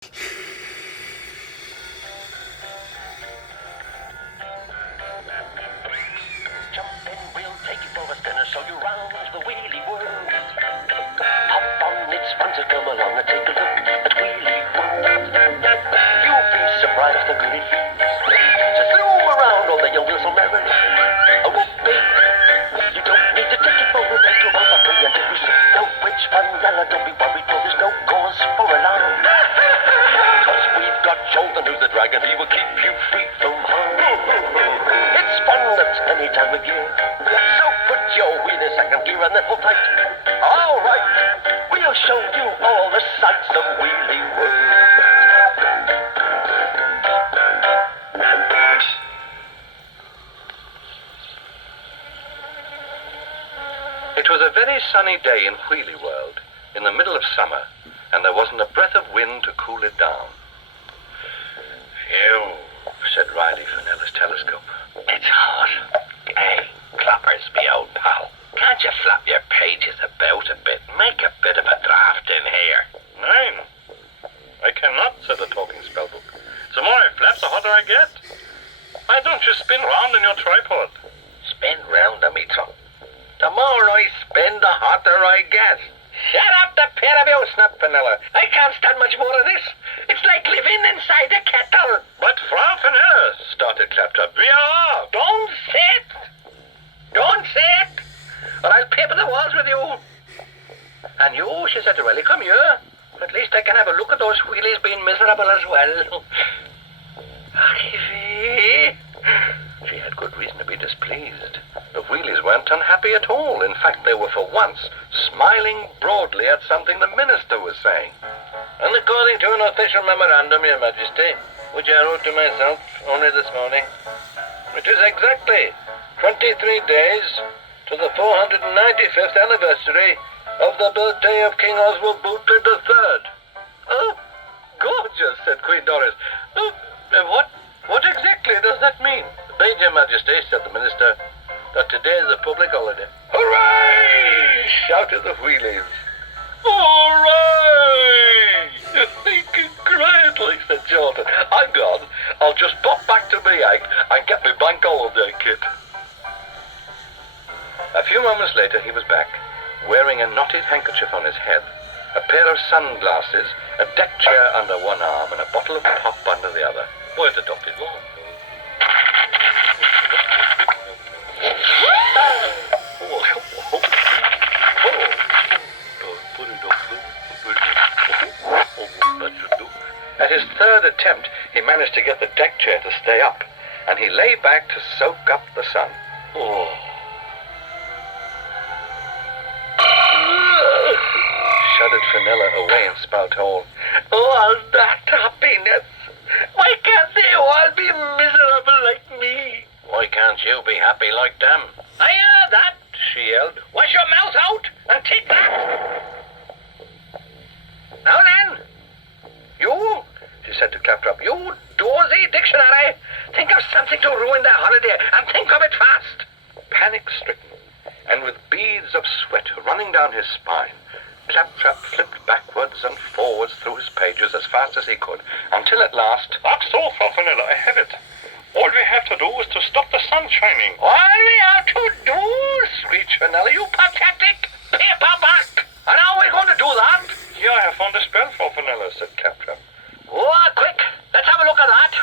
Jump in, we'll take you for a spin and show you round the wheelie world. Hop on its fun to come along and take a look at Wheelie World. You'll be surprised at the really feels to zoom around all the young wheels so merrily. Oh, baby, you don't need to take it for a ride to run for free until you see the witch Vanilla. Don't be worried, for there's no cause for alarm. Cause we've got Jolton, who's the dragon. He will keep you free from harm. It's fun at any time of year. So put your wheel in second gear and then hold tight. All right, we'll show you all the sights of Wheelie World. It was a very sunny day in Wheelie World, in the middle of summer, and there wasn't a breath of wind to cool it down. Phew, said Riley Feneller's telescope. It's hot. Hey, Clappers, me old pal. Can't you flap your pages about a bit? Make a bit of a draft in here. Nein, I cannot, said the talking spellbook. The more I flap, the hotter I get. Why don't you spin round in your tripod? Spin round on me trunk. The more I spin, the hotter I get. Shut up, the pair of you, snapped Fenella. I can't stand much more of this. It's like living inside a kettle. But Frau Fenella, started Claptrap. We are. Don't say it. Don't say it, or I'll paper the walls with you. And you, she said to Riley, come here. At least I can have a look at those wheelies being miserable as well. She had good reason to be displeased. The wheelies weren't unhappy at all. In fact, they were for once smiling broadly at something the minister was saying. And according to an official memorandum, Your Majesty, which I wrote to myself only this morning, it is exactly 23 days to the 495th anniversary of the birthday of King Oswald Bootler III. Oh, gorgeous, said Queen Doris. Oh, what exactly does that mean? Beg Your Majesty, said the minister, that today is a public holiday. Hooray! Shouted the wheelies. Hooray! Greatly, said Jordan. I'm gone. I'll just pop back to my egg and get my bank holiday kit. A few moments later he was back, wearing a knotted handkerchief on his head, a pair of sunglasses, a deck chair under one arm, and a bottle of pop under the other. Where's the dotted line? At his third attempt, he managed to get the deck chair to stay up, and he lay back to soak up the sun. Oh. Shuddered Fenella away in Spout Hall. Oh, that happiness! Why can't they all be miserable like me? Why can't you be happy like them? I hear that, she yelled. Wash your mouth out and take that! Now then, you, she said to Claptrap, you dozy dictionary, think of something to ruin their holiday, and think of it fast. Panic-stricken, and with beads of sweat running down his spine, Claptrap flipped backwards and forwards through his pages as fast as he could, until at last... That's so, Frau Fenella, I have it. All we have to do is to stop the sun shining. All we have to do, screeched Fenella, you pathetic paperback. And how are we going to do that? Here I have found a spell, Frau Fenella, said Claptrap. Oh, quick, let's have a look at that.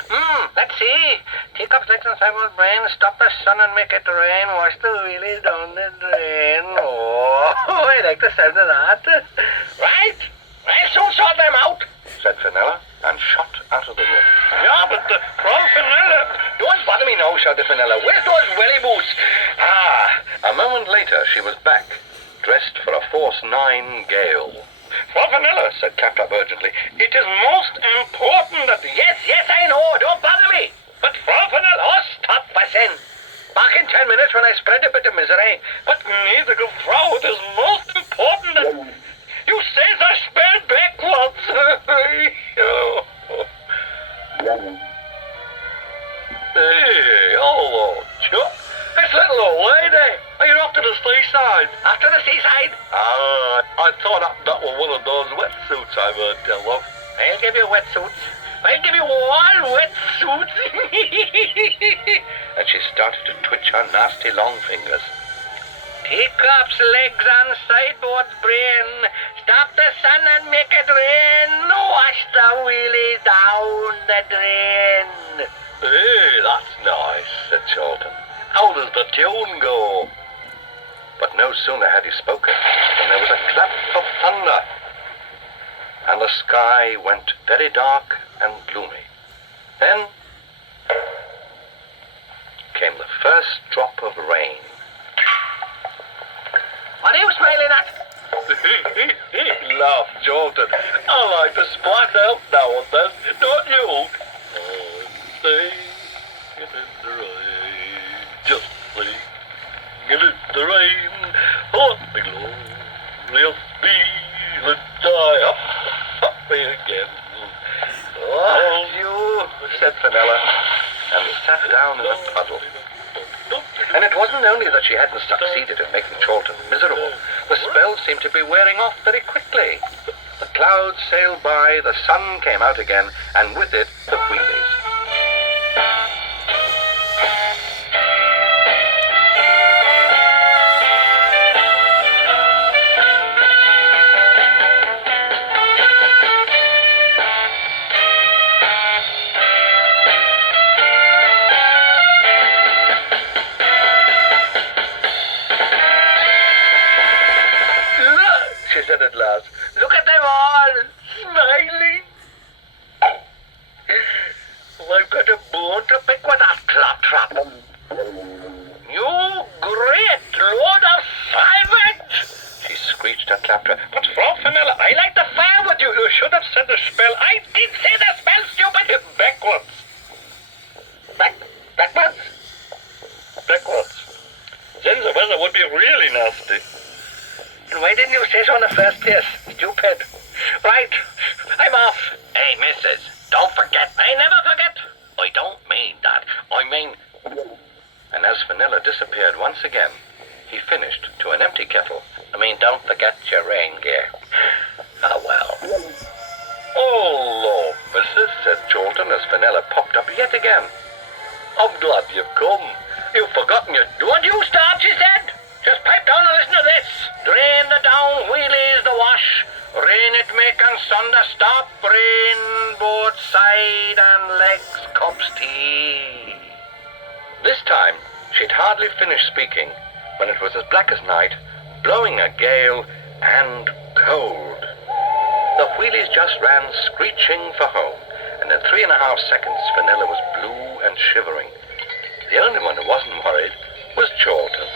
Let's see. Take up sticks and cycles brain, stop the sun and make it rain, wash the wheelies down the drain. Oh, I like the sound of that. Right, I'll soon sort them out, said Fenella, and shot out of the room. Yeah, but Frau Fenella... Don't bother me now, shouted Fenella. Where's those welly boots? A moment later she was back, dressed for a Force 9 gale. Frau Fenella, said Claptrap urgently, it is most important that... Yes, I know. Don't bother me. But Frau Fenella... Oh, stop fussing. Back in 10 minutes when I spread a bit of misery. But gnädige Frau, it is most important that... You say the spell backwards. Hey, hello, Chuck. It's little old lady. Are you off to the seaside? After the seaside? I thought that was one of those wetsuits I've heard tell of. Well, I'll give you wetsuits. I'll give you all wetsuits. And she started to twitch her nasty long fingers. Teacups, legs on sideboards, brain. Stop the sun and make it rain. Wash the wheelies down the drain. Hey, that's nice, said Chorlton. How does the tune go? But no sooner had he spoken than there was a clap of thunder, and the sky went very dark and gloomy. Then came the first drop of rain. What are you smiling at? Laughed Chorlton. I like to splat out now and then, don't you? Singing in the rain, just singing in the rain. What the glorious feeling die up again. Oh, You, said Fenella, and sat down in the puddle. And it wasn't only that she hadn't succeeded in making Chorlton miserable. The spell seemed to be wearing off very quickly. The clouds sailed by, the sun came out again, and with it the wheelies. She said at last. look at them all, smiling. I've got a bone to pick with that claptrap. You great lord of savage! She screeched at Claptrap. But Frau Fenella, I like the fire with you. You should have said the spell. I did say the spell, stupid. Backwards. Backwards? Backwards. Then the weather would be really nasty. And why didn't you say so in the first place? Stupid. Right, I'm off. Hey, missus, don't forget. I never forget. I don't mean that. I mean... And as Fenella disappeared once again, he finished to an empty kettle. I mean, don't forget your rain gear. Ah, well. Oh, Lord, missus, said Chorlton as Fenella popped up yet again. I'm glad you've come. You've forgotten your... Don't you start, she said. Just pipe down and listen to this. Drain the down, wheelies the wash. Rain it make and sunder stop. Rain both side and legs cups tea. This time, she'd hardly finished speaking when it was as black as night, blowing a gale, and cold. The wheelies just ran screeching for home, and in 3.5 seconds, Fenella was blue and shivering. The only one who wasn't worried was Chorlton.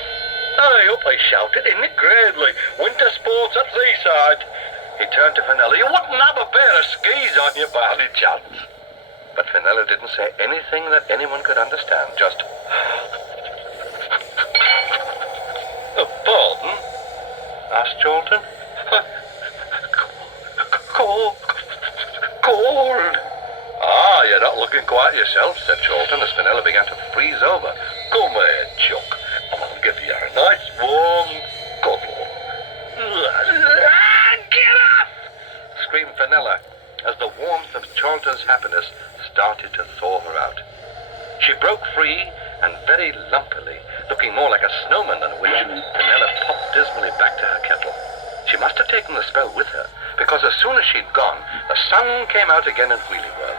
Aye, up, I shouted, isn't it great? Like winter sports at Seaside. He turned to Fenella. You wouldn't have a pair of skis on you by any chance. But Fenella didn't say anything that anyone could understand, just... Pardon? asked Chorlton. Cold. Ah, you're not looking quite yourself, said Chorlton as Fenella began to freeze over. Come here, Chuck. I'll give you a nice warm cuddle. Get off! Screamed Fenella as the warmth of Chorlton's happiness started to thaw her out. She broke free and very lumpily, looking more like a snowman than a witch, Fenella popped dismally back to her kettle. She must have taken the spell with her, because as soon as she'd gone, the sun came out again in Wheelie World.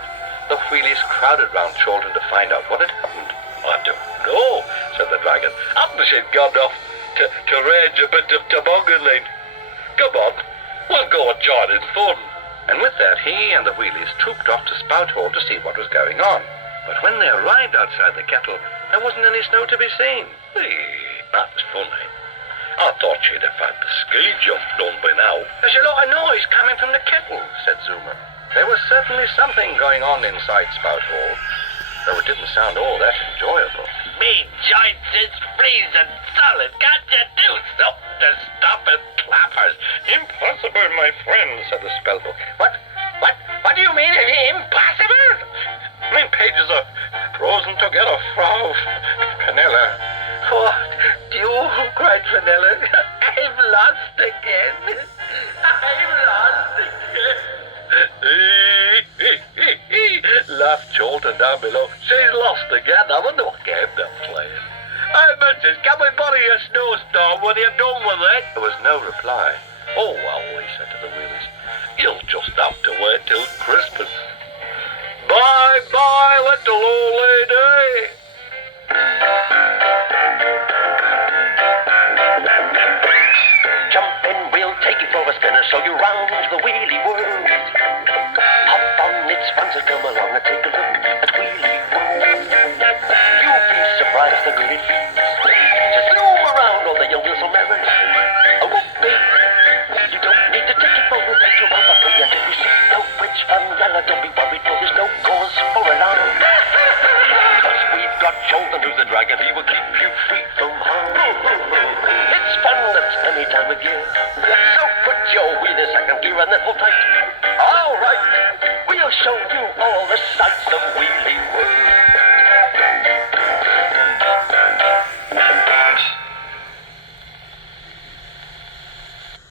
The wheelies crowded round Chorlton to find out what had happened. I don't know, said the dragon. Hadn't she gone off to rage a bit of tobogganing? Come on, we'll go and join in fun. And with that, he and the wheelies trooped off to Spout Hall to see what was going on. But when they arrived outside the kettle, there wasn't any snow to be seen. That's funny. I thought she'd have had the ski jump done by now. There's a lot of noise coming from the kettle. Said Zuma. There was certainly something going on inside Spout Hall, though it didn't sound all that enjoyable. Me joints is freezing solid. Can't you do something to stop it, clappers? Impossible, my friend, said the spellbook. What do you mean, impossible? My pages are frozen together, Frau Fenella. What? You? Cried Fenella. I've lost again. I've lost again. last Chorlton down below. She's lost again. I wonder what game they're playing. Hey, missus, can we borrow your snowstorm when you're done with it? There was no reply. Oh, well, he said to the wheelies, you'll just have to wait till Christmas. Bye-bye, little old lady. Jump in, we'll take you for a spin and show you round the wheelie world. Hop on, it's fun, so come along and take a look at Wheelie World. You'll be surprised the good it feels to zoom around all the young wheels so merry. Oh, wait, you don't need a ticket for a ride, you're on for free, and if you see no bridge fun, yalla, don't be worried, no, there's no cause for alarm. 'Cause we've got Chorlton, who's the dragon, he will keep you free from harm. It's fun at any time of year, so put your wheel in second gear and then hold tight. All right, we'll show you all the sights of Wheelie